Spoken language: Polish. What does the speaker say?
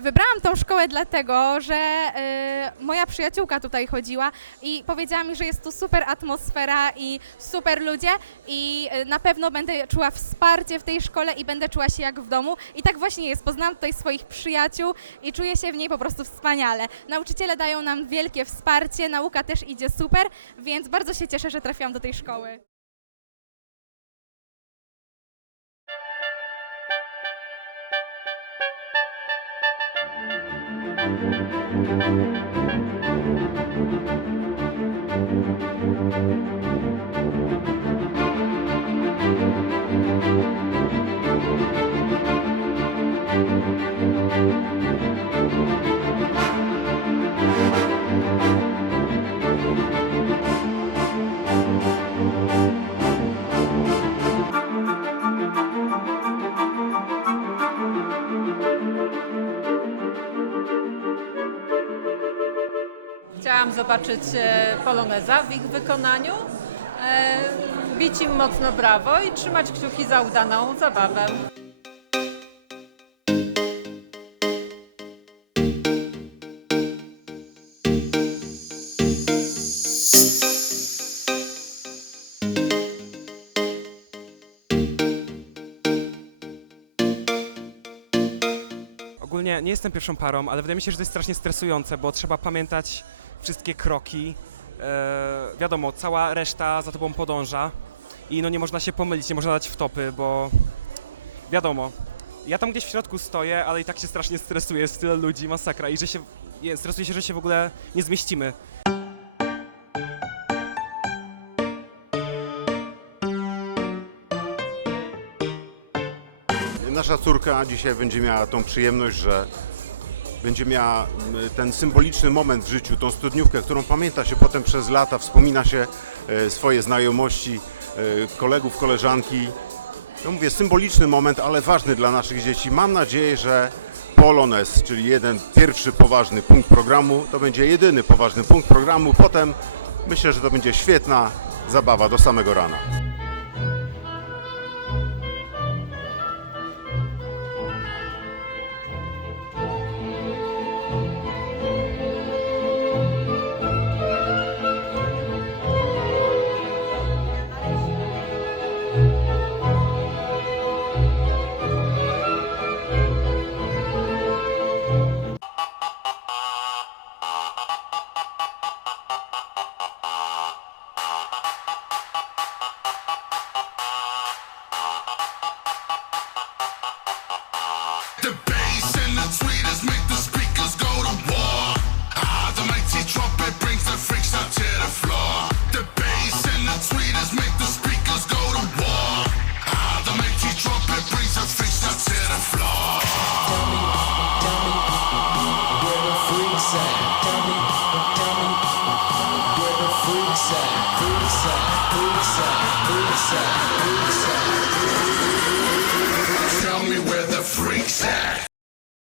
Wybrałam tą szkołę dlatego, że e, moja przyjaciółka tutaj chodziła i powiedziała mi, że jest tu super atmosfera i super ludzie i e, na pewno będę czuła wsparcie w tej szkole i będę czuła się jak w domu. I tak właśnie jest. Poznałam tutaj swoich przyjaciół i czuję się w niej po prostu wspaniale. Nauczyciele dają nam wielkie wsparcie, nauka też idzie super, więc bardzo się cieszę, że trafiłam do tej szkoły. Thank you. Chciałam zobaczyć e, poloneza w ich wykonaniu, e, bić im mocno brawo i trzymać kciuki za udaną zabawę. Ogólnie nie jestem pierwszą parą, ale wydaje mi się, że to jest strasznie stresujące, bo trzeba pamiętać wszystkie kroki. E, wiadomo, cała reszta za tobą podąża i no nie można się pomylić, nie można dać w topy, bo wiadomo, ja tam gdzieś w środku stoję, ale i tak się strasznie stresuję, jest tyle ludzi, masakra i że się, nie, stresuję się, że się w ogóle nie zmieścimy. Nasza córka dzisiaj będzie miała tą przyjemność, że będzie miała m, ten symboliczny moment w życiu, tą studniówkę, którą pamięta się potem przez lata, wspomina się e, swoje znajomości, e, kolegów, koleżanki. No mówię, symboliczny moment, ale ważny dla naszych dzieci. Mam nadzieję, że Polones, czyli jeden pierwszy poważny punkt programu, to będzie jedyny poważny punkt programu. Potem myślę, że to będzie świetna zabawa do samego rana. freaks at, freaks at, freaks at, freaks